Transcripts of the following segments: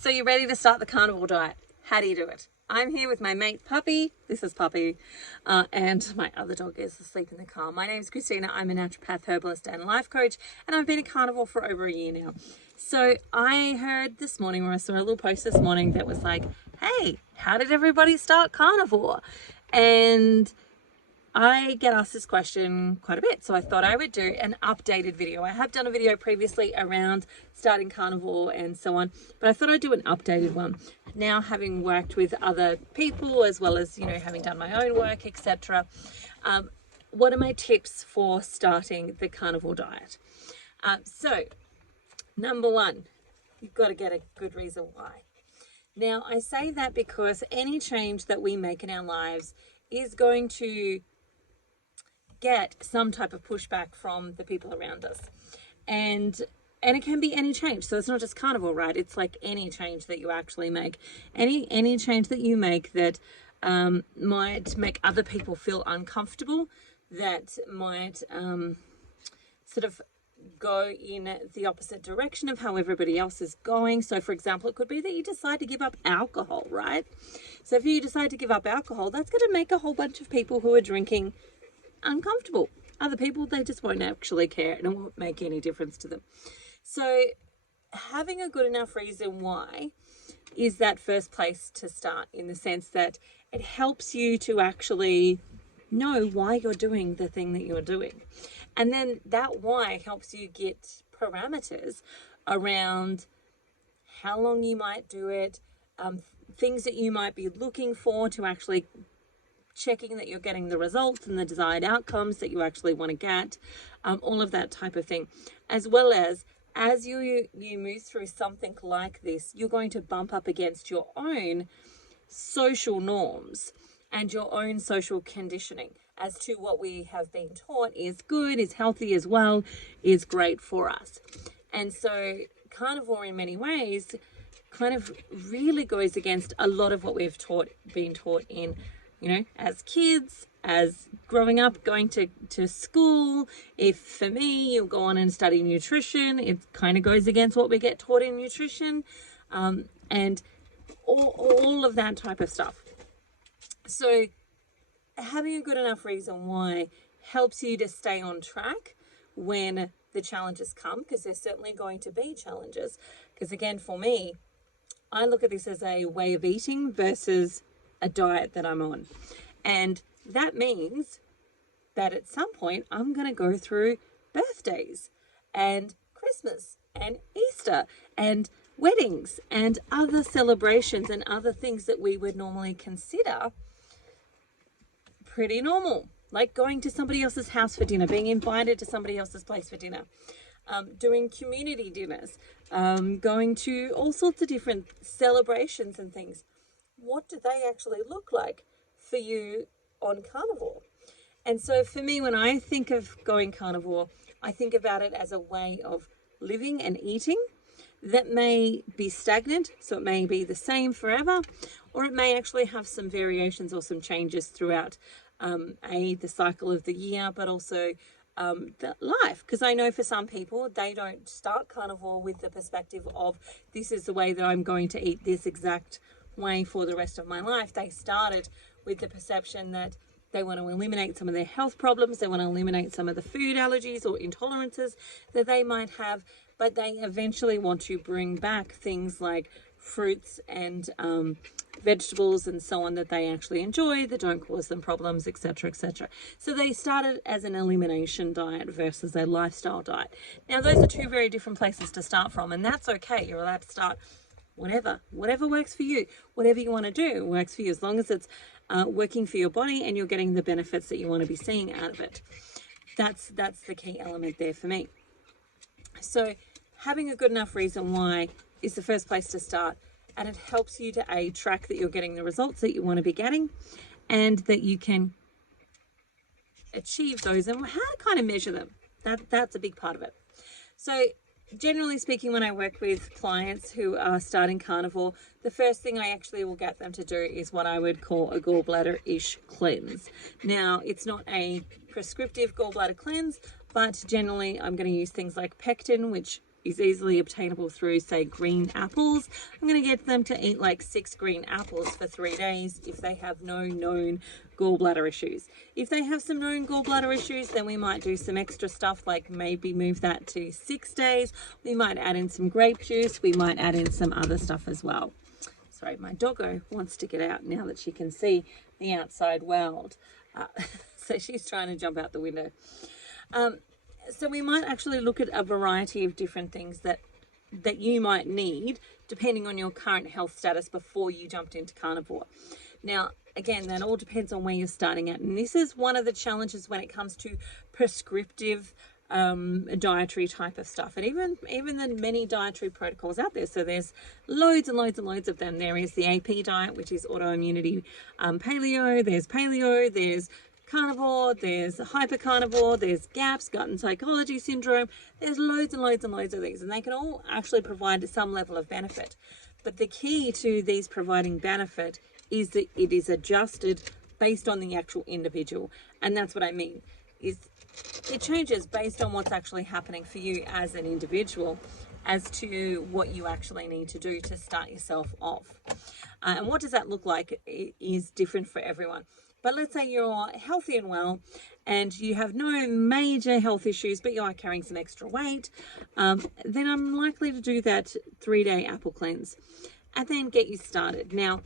So you're ready to start the carnivore diet. How do you do it? I'm here with my mate Puppy. This is Puppy. And my other dog is asleep in the car. My name is Christina. I'm a naturopath, herbalist and life coach. And I've been a carnivore for over a year now. So I heard this morning, or I saw a little post this morning that was like, hey, how did everybody start carnivore? And I get asked this question quite a bit, so I thought I would do an updated video. I have done a video previously around starting carnivore and so on, but I thought I'd do an updated one. Now, having worked with other people as well as, having done my own work, etc. What are my tips for starting the carnivore diet? So, number one, you've got to get a good reason why. Now, I say that because any change that we make in our lives is going to get some type of pushback from the people around us, and it can be any change. So it's not just carnivore, right? It's like any change that you actually make, any change that you make that might make other people feel uncomfortable, that might sort of go in the opposite direction of how everybody else is going. So for example, it could be that you decide to give up alcohol, right? So if you decide to give up alcohol, that's going to make a whole bunch of people who are drinking uncomfortable. Other people, they just won't actually care and it won't make any difference to them. So having a good enough reason why is that first place to start, in the sense that it helps you to actually know why you're doing the thing that you're doing. And then that why helps you get parameters around how long you might do it, things that you might be looking for to actually checking that you're getting the results and the desired outcomes that you actually want to get, all of that type of thing. As well as you move through something like this, you're going to bump up against your own social norms and your own social conditioning as to what we have been taught is good, is healthy as well, is great for us. And so carnivore in many ways kind of really goes against a lot of what we've been taught in, as kids, as growing up, going to school. If for me, you go on and study nutrition, it kind of goes against what we get taught in nutrition, and all of that type of stuff. So having a good enough reason why helps you to stay on track when the challenges come, because there's certainly going to be challenges. Because again, for me, I look at this as a way of eating versus a diet that I'm on. And that means that at some point I'm going to go through birthdays and Christmas and Easter and weddings and other celebrations and other things that we would normally consider pretty normal, like going to somebody else's house for dinner, being invited to somebody else's place for dinner, doing community dinners, going to all sorts of different celebrations and things. What do they actually look like for you on carnivore? And so for me, when I think of going carnivore, I think about it as a way of living and eating that may be stagnant, so it may be the same forever, or it may actually have some variations or some changes throughout the cycle of the year, but also the life. Because I know for some people, they don't start carnivore with the perspective of this is the way that I'm going to eat this exact way for the rest of my life. They started with the perception that they want to eliminate some of their health problems, they want to eliminate some of the food allergies or intolerances that they might have, but they eventually want to bring back things like fruits and vegetables and so on that they actually enjoy, that don't cause them problems, etc., etc. So they started as an elimination diet versus a lifestyle diet. Now, those are two very different places to start from, and that's okay. You're allowed to start whatever works for you. Whatever you want to do works for you, as long as it's working for your body and you're getting the benefits that you want to be seeing out of it. That's the key element there for me. So having a good enough reason why is the first place to start, and it helps you to track that you're getting the results that you want to be getting, and that you can achieve those and how to kind of measure them. That's a big part of it. So generally speaking, when I work with clients who are starting carnivore, the first thing I actually will get them to do is what I would call a gallbladder-ish cleanse. Now, it's not a prescriptive gallbladder cleanse, but generally I'm going to use things like pectin, which is easily obtainable through, say, green apples. I'm going to get them to eat like 6 green apples for 3 days if they have no known gallbladder issues. If they have some known gallbladder issues, then we might do some extra stuff, like maybe move that to 6 days. We might add in some grape juice. We might add in some other stuff as well. Sorry, my doggo wants to get out now that she can see the outside world. So she's trying to jump out the window. So we might actually look at a variety of different things that you might need depending on your current health status before you jumped into carnivore. Now, again, that all depends on where you're starting at. And this is one of the challenges when it comes to prescriptive dietary type of stuff, and even the many dietary protocols out there. So there's loads and loads and loads of them. There is the AP diet, which is autoimmunity paleo. There's paleo. There's carnivore. There's hypercarnivore. There's GAPS, gut and psychology syndrome. There's loads and loads and loads of these, and they can all actually provide some level of benefit. But the key to these providing benefit is that it is adjusted based on the actual individual, and that's what I mean. Is it changes based on what's actually happening for you as an individual as to what you actually need to do to start yourself off. And what does that look like is different for everyone. But let's say you're healthy and well and you have no major health issues, but you are carrying some extra weight, then I'm likely to do that 3-day apple cleanse and then get you started. Now,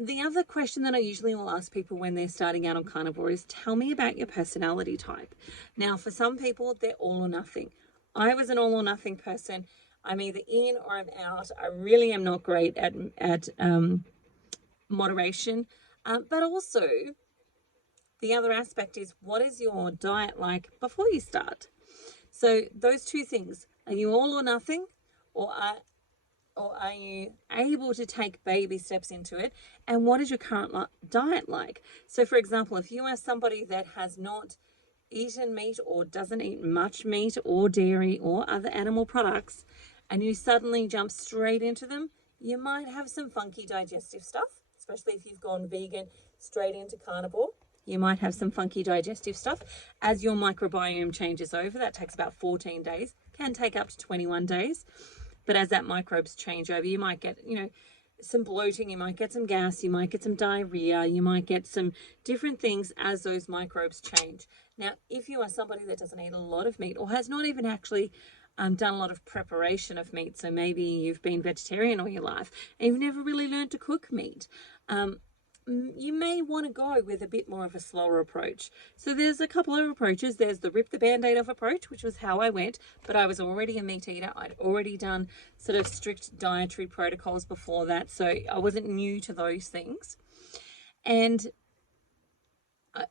the other question that I usually will ask people when they're starting out on carnivore is, tell me about your personality type. Now, for some people, they're all or nothing. I was an all or nothing person. I'm either in or I'm out. I really am not great at moderation. But also, the other aspect is, what is your diet like before you start? So those two things, are you all or nothing, or are you able to take baby steps into it? And what is your current diet like? So for example, if you are somebody that has not eaten meat or doesn't eat much meat or dairy or other animal products, and you suddenly jump straight into them, you might have some funky digestive stuff, especially if you've gone vegan straight into carnivore. You might have some funky digestive stuff as your microbiome changes over. That takes about 14 days, can take up to 21 days. But as that microbes change over, you might get, some bloating, you might get some gas, you might get some diarrhea, you might get some different things as those microbes change. Now, if you are somebody that doesn't eat a lot of meat or has not even actually done a lot of preparation of meat, so maybe you've been vegetarian all your life and you've never really learned to cook meat, you may want to go with a bit more of a slower approach. So there's a couple of approaches. There's the rip the band-aid off approach, which was how I went, but I was already a meat eater. I'd already done sort of strict dietary protocols before that, so I wasn't new to those things. And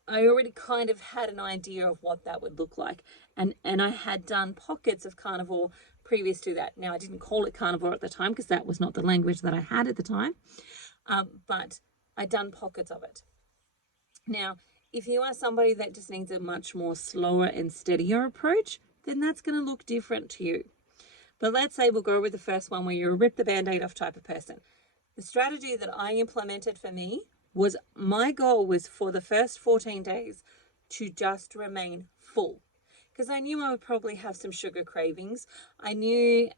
I already kind of had an idea of what that would look like. And I had done pockets of carnivore previous to that. Now, I didn't call it carnivore at the time because that was not the language that I had at the time. But I'd done pockets of it. Now, if you are somebody that just needs a much more slower and steadier approach, then that's going to look different to you. But let's say we'll go with the first one where you're a rip the band-aid off type of person. The strategy that I implemented for me was, my goal was for the first 14 days to just remain full. Because I knew I would probably have some sugar cravings. I knew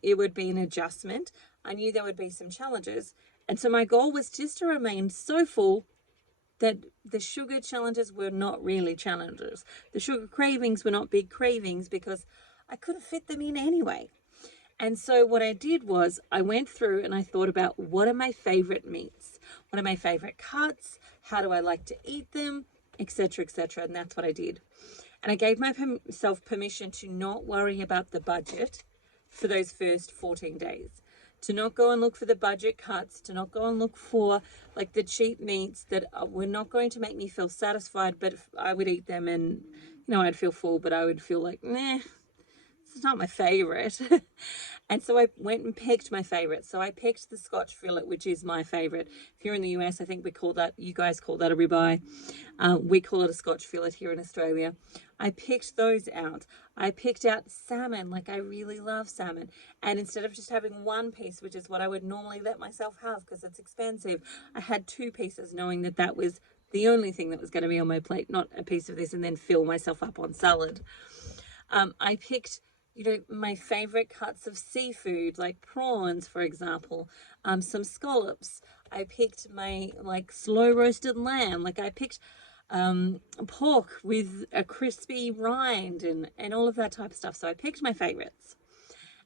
it would be an adjustment. I knew there would be some challenges. And so my goal was just to remain so full that the sugar challenges were not really challenges. The sugar cravings were not big cravings because I couldn't fit them in anyway. And so what I did was I went through and I thought about, what are my favorite meats? What are my favorite cuts? How do I like to eat them? Etc., etc. And that's what I did. And I gave myself permission to not worry about the budget for those first 14 days. To not go and look for the budget cuts, to not go and look for like the cheap meats that were not going to make me feel satisfied, but I would eat them and, I'd feel full, but I would feel like, nah, it's not my favorite. And so I went and picked my favorite. So I picked the Scotch fillet, which is my favorite. If you're in the US, I think you guys call that a ribeye. We call it a Scotch fillet here in Australia. I picked those out. I picked out salmon, like I really love salmon. And instead of just having one piece, which is what I would normally let myself have because it's expensive, I had 2 pieces, knowing that that was the only thing that was going to be on my plate, not a piece of this and then fill myself up on salad. I picked, my favorite cuts of seafood, like prawns, for example, some scallops. I picked my like slow roasted lamb. Like I picked pork with a crispy rind and all of that type of stuff. So I picked my favorites.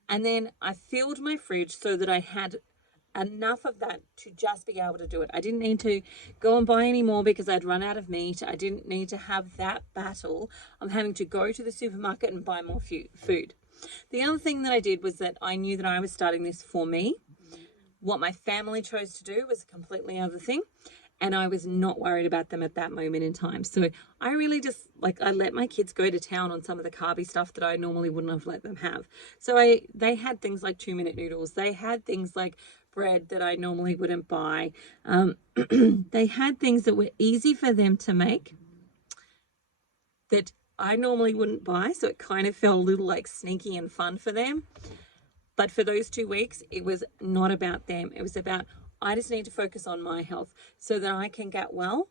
And then I filled my fridge so that I had enough of that to just be able to do it. I didn't need to go and buy any more because I'd run out of meat. I didn't need to have that battle of having to go to the supermarket and buy more food. The other thing that I did was that I knew that I was starting this for me. What my family chose to do was a completely other thing. And I was not worried about them at that moment in time. So I really just, I let my kids go to town on some of the carby stuff that I normally wouldn't have let them have. So they had things like 2-minute noodles. They had things like bread that I normally wouldn't buy. They had things that were easy for them to make that I normally wouldn't buy. So it kind of felt a little like sneaky and fun for them. But for those 2 weeks, it was not about them. It was about, I just need to focus on my health so that I can get well,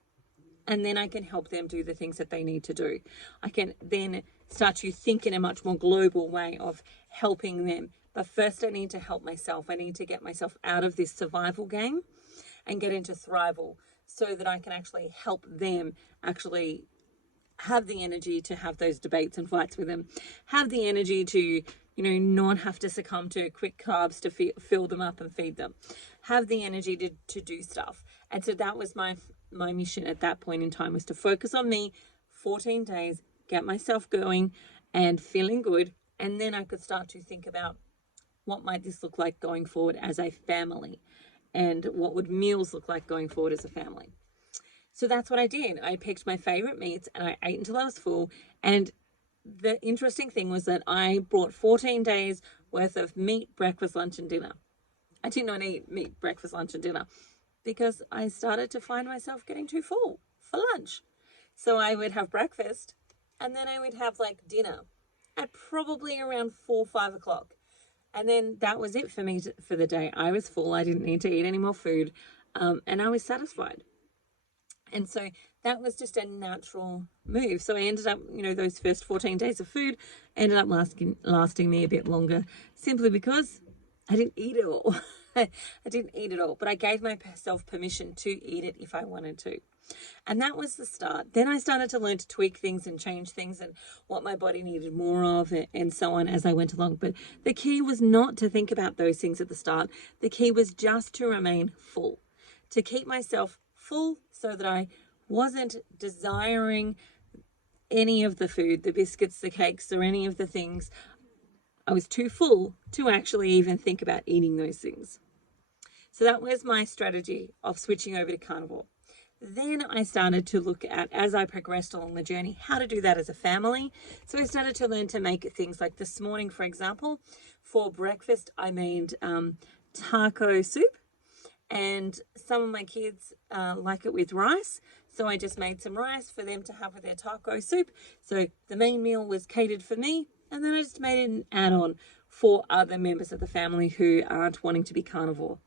and then I can help them do the things that they need to do. I can then start to think in a much more global way of helping them. But first I need to help myself. I need to get myself out of this survival game and get into thrival so that I can actually help them actually have the energy to have those debates and fights with them, have the energy to not have to succumb to quick carbs to fill them up and feed them, have the energy to do stuff. And so that was my mission at that point in time, was to focus on me 14 days, get myself going and feeling good. And then I could start to think about what might this look like going forward as a family, and what would meals look like going forward as a family. So that's what I did. I picked my favorite meats and I ate until I was full. And the interesting thing was that I brought 14 days worth of meat, breakfast, lunch, and dinner. I did not eat meat, breakfast, lunch, and dinner because I started to find myself getting too full for lunch. So I would have breakfast and then I would have dinner at probably around 4 or 5 o'clock. And then that was it for me for the day. I was full. I didn't need to eat any more food. And I was satisfied. And so that was just a natural move. So I ended up, those first 14 days of food ended up lasting me a bit longer, simply because I didn't eat it all. I didn't eat it all, but I gave myself permission to eat it if I wanted to. And that was the start. Then I started to learn to tweak things and change things and what my body needed more of and so on as I went along. But the key was not to think about those things at the start. The key was just to remain full, to keep myself full so that I wasn't desiring any of the food, the biscuits, the cakes, or any of the things. I was too full to actually even think about eating those things. So that was my strategy of switching over to carnivore. Then I started to look at, as I progressed along the journey, how to do that as a family. So I started to learn to make things like this morning, for example, for breakfast, I made taco soup. And some of my kids like it with rice. So I just made some rice for them to have with their taco soup. So the main meal was catered for me. And then I just made an add-on for other members of the family who aren't wanting to be carnivore.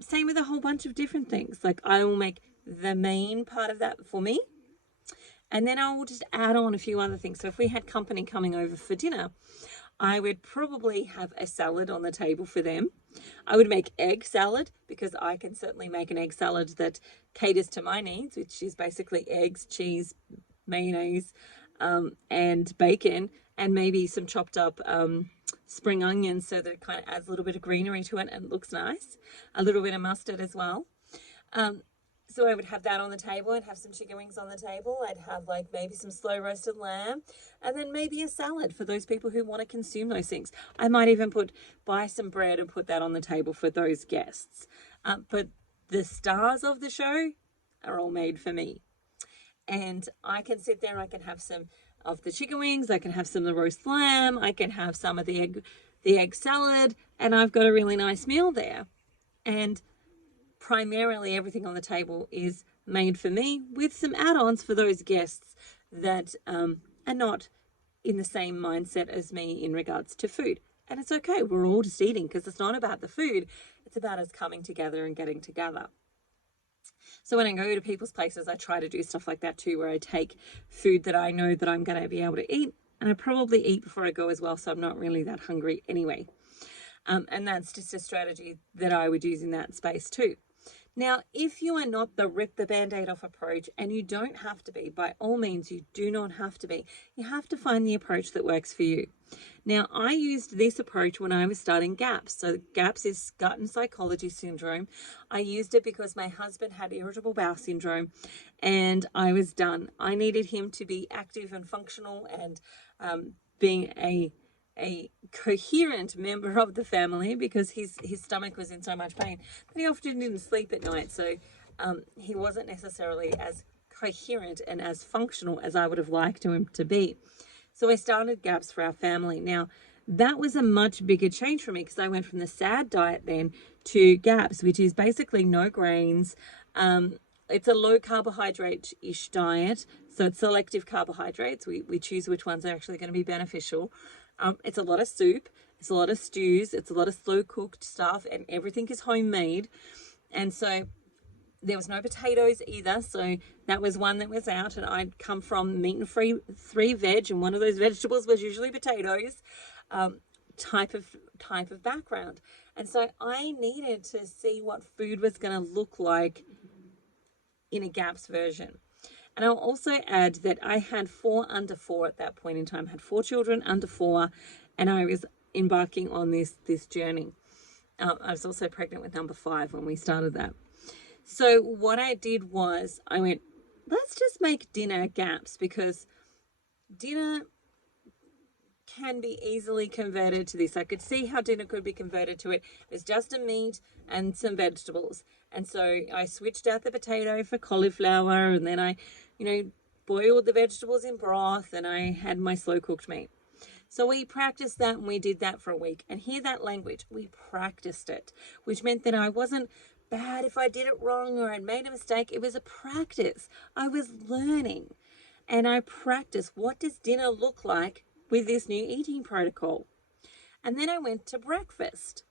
Same with a whole bunch of different things. Like I will make the main part of that for me. And then I will just add on a few other things. So if we had company coming over for dinner, I would probably have a salad on the table for them. I would make egg salad because I can certainly make an egg salad that caters to my needs, which is basically eggs, cheese, mayonnaise, and bacon, and maybe some chopped up spring onions so that it kind of adds a little bit of greenery to it and looks nice. A little bit of mustard as well. So I would have that on the table. I'd have some chicken wings on the table. I'd have maybe some slow roasted lamb, and then maybe a salad for those people who want to consume those things. I might even buy some bread and put that on the table for those guests. But the stars of the show are all made for me. And I can sit there and I can have some of the chicken wings. I can have some of the roast lamb. I can have some of the egg salad, and I've got a really nice meal there. And primarily everything on the table is made for me with some add-ons for those guests that are not in the same mindset as me in regards to food. And it's okay. We're all just eating because it's not about the food. It's about us coming together and getting together. So when I go to people's places, I try to do stuff like that too, where I take food that I know that I'm going to be able to eat And I probably eat before I go as well, so I'm not really that hungry anyway. And that's just a strategy that I would use in that space too. Now, if you are not the rip the band-aid off approach, and you don't have to be, by all means, you do not have to be. You have to find the approach that works for you. Now, I used this approach when I was starting GAPS. So GAPS is gut and psychology syndrome. I used it because my husband had irritable bowel syndrome and I was done. I needed him to be active and functional and being a coherent member of the family, because his stomach was in so much pain that he often didn't sleep at night. So he wasn't necessarily as coherent and as functional as I would have liked him to be. So I started GAPS for our family. Now, that was a much bigger change for me because I went from the SAD diet then to GAPS, which is basically no grains. It's a low carbohydrate-ish diet, so it's selective carbohydrates. We choose which ones are actually going to be beneficial. It's a lot of soup, it's a lot of stews, it's a lot of slow cooked stuff, and everything is homemade. And so there was no potatoes either, so that was one that was out. And I'd come from meat and free veg, and one of those vegetables was usually potatoes, type of background. And so I needed to see what food was going to look like in a GAPS version. And I'll also add that I had 4 under 4 at that point in time. I had 4 children under 4, and I was embarking on this journey. I was also pregnant with number 5 when we started that. So what I did was I went, let's just make dinner GAPS, because dinner can be easily converted to this. I could see how dinner could be converted to it. There's just a meat and some vegetables. And so I switched out the potato for cauliflower, and then I, boiled the vegetables in broth, and I had my slow cooked meat. So we practiced that, and we did that for a week. And hear that language, we practiced it, which meant that I wasn't bad if I did it wrong or I'd made a mistake. It was a practice. I was learning, and I practiced, what does dinner look like with this new eating protocol? And then I went to breakfast,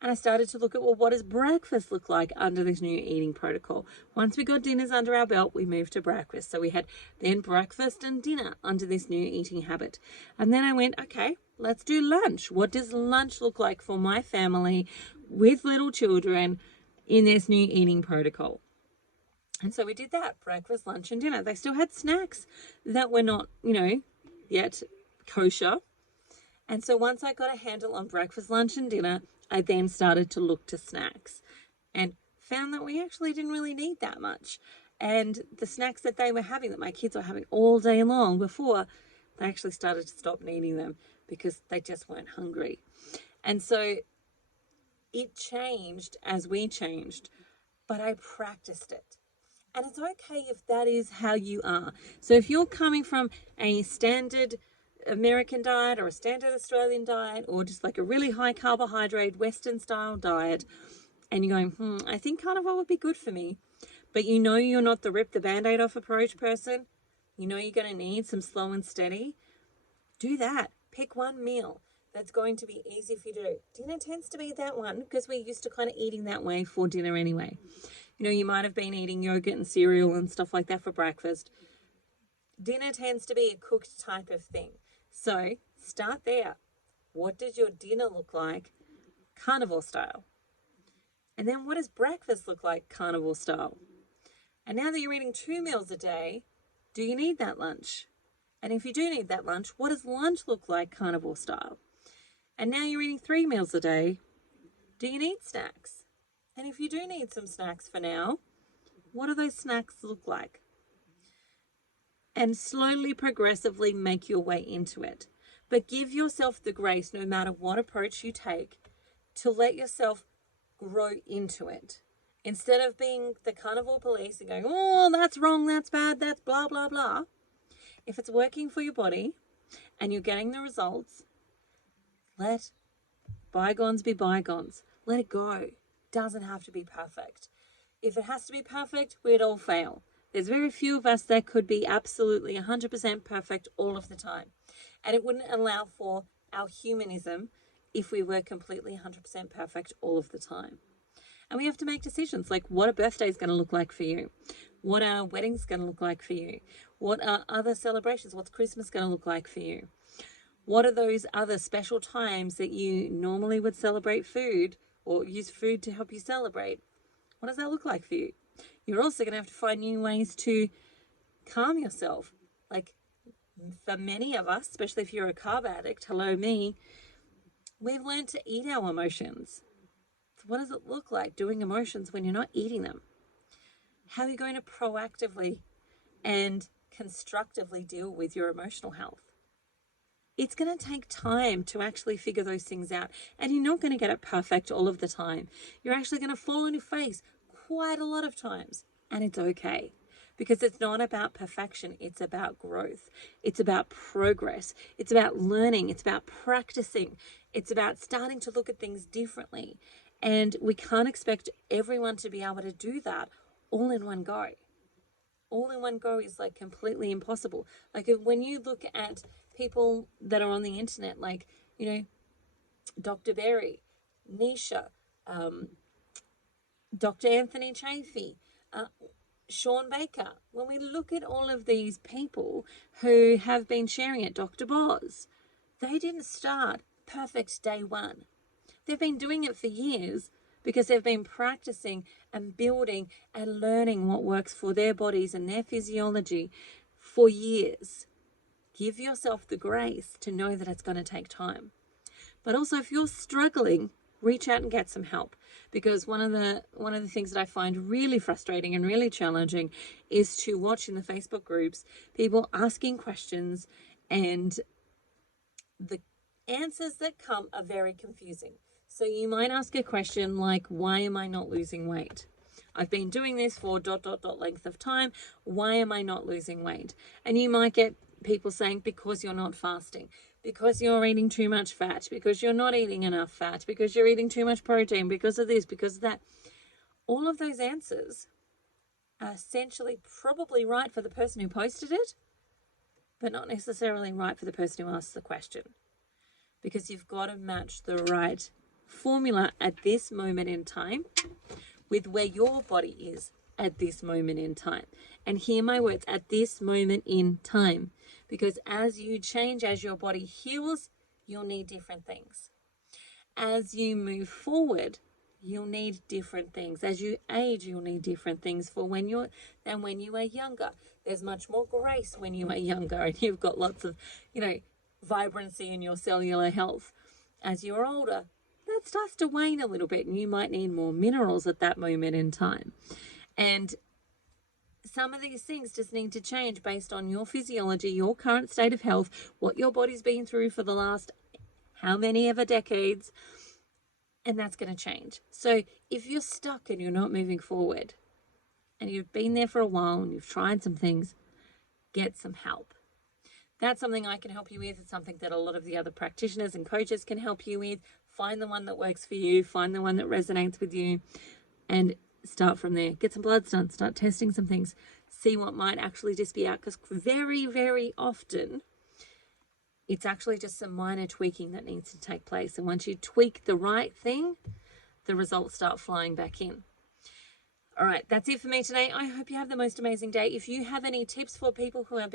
and I started to look at, well, what does breakfast look like under this new eating protocol? Once we got dinners under our belt, we moved to breakfast. So we had then breakfast and dinner under this new eating habit. And then I went, okay, let's do lunch. What does lunch look like for my family with little children in this new eating protocol? And so we did that, breakfast, lunch, and dinner. They still had snacks that were not, yet kosher. And so once I got a handle on breakfast, lunch, and dinner, I then started to look to snacks and found that we actually didn't really need that much. And the snacks that they were having, that my kids were having all day long before, they actually started to stop needing them because they just weren't hungry. And so it changed as we changed, but I practiced it. And it's okay if that is how you are. So if you're coming from a standard American diet or a standard Australian diet, or just like a really high carbohydrate Western style diet, and you're going, I think carnivore would be good for me, but you're not the rip the band-aid off approach person, you're going to need some slow and steady, do that. Pick one meal that's going to be easy for you to do. Dinner tends to be that one because we're used to kind of eating that way for dinner anyway. You might have been eating yogurt and cereal and stuff like that for breakfast. Dinner tends to be a cooked type of thing. So start there. What does your dinner look like carnivore style? And then what does breakfast look like carnivore style? And now that you're eating 2 meals a day, do you need that lunch? And if you do need that lunch, what does lunch look like carnivore style? And now you're eating 3 meals a day, do you need snacks? And if you do need some snacks for now, what do those snacks look like? And slowly, progressively make your way into it. But give yourself the grace, no matter what approach you take, to let yourself grow into it. Instead of being the carnivore police and going, oh, that's wrong, that's bad, that's blah, blah, blah. If it's working for your body and you're getting the results, let bygones be bygones. Let it go. Doesn't have to be perfect. If it has to be perfect, we'd all fail. There's very few of us that could be absolutely 100% perfect all of the time. And it wouldn't allow for our humanism if we were completely 100% perfect all of the time. And we have to make decisions like what a birthday is going to look like for you, what our wedding's going to look like for you, what are other celebrations, what's Christmas going to look like for you, what are those other special times that you normally would celebrate food or use food to help you celebrate. What does that look like for you? You're also going to have to find new ways to calm yourself. Like for many of us, especially if you're a carb addict, hello me, we've learned to eat our emotions. So what does it look like doing emotions when you're not eating them? How are you going to proactively and constructively deal with your emotional health? It's going to take time to actually figure those things out. And you're not going to get it perfect all of the time. You're actually going to fall on your face quite a lot of times. And it's okay. Because it's not about perfection. It's about growth. It's about progress. It's about learning. It's about practicing. It's about starting to look at things differently. And we can't expect everyone to be able to do that all in one go. All in one go is like completely impossible. Like when you look at people that are on the internet, like, you know, Dr. Berry, Nisha, Dr. Anthony Chafee, Sean Baker. When we look at all of these people who have been sharing it, Dr. Boz, they didn't start perfect day one. They've been doing it for years because they've been practicing and building and learning what works for their bodies and their physiology for years. Give yourself the grace to know that it's going to take time. But also if you're struggling, reach out and get some help. Because one of the things that I find really frustrating and really challenging is to watch in the Facebook groups people asking questions, and the answers that come are very confusing. So you might ask a question like, why am I not losing weight? I've been doing this for ... length of time. Why am I not losing weight? And you might get people saying, because you're not fasting, because you're eating too much fat, because you're not eating enough fat, because you're eating too much protein, because of this, because of that. All of those answers are essentially probably right for the person who posted it, but not necessarily right for the person who asked the question. Because you've got to match the right formula at this moment in time with where your body is at this moment in time. And hear my words, at this moment in time. Because as you change, as your body heals, you'll need different things. As you move forward, you'll need different things. As you age, you'll need different things than when you were younger. There's much more grace when you are younger and you've got lots of, vibrancy in your cellular health. As you're older, that starts to wane a little bit and you might need more minerals at that moment in time. And some of these things just need to change based on your physiology, your current state of health, what your body's been through for the last how many ever decades, and that's going to change. So if you're stuck and you're not moving forward and you've been there for a while and you've tried some things, get some help. That's something I can help you with. It's something that a lot of the other practitioners and coaches can help you with. Find the one that works for you. Find the one that resonates with you and start from there. Get some bloods done. Start testing some things. See what might actually just be out, because very, very often it's actually just some minor tweaking that needs to take place. And once you tweak the right thing, the results start flying back in. All right, that's it for me today. I hope you have the most amazing day. If you have any tips for people who are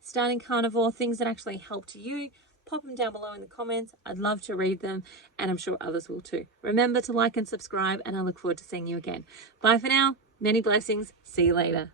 starting carnivore, things that actually helped you, pop them down below in the comments. I'd love to read them, and I'm sure others will too. Remember to like and subscribe, and I look forward to seeing you again. Bye for now. Many blessings. See you later.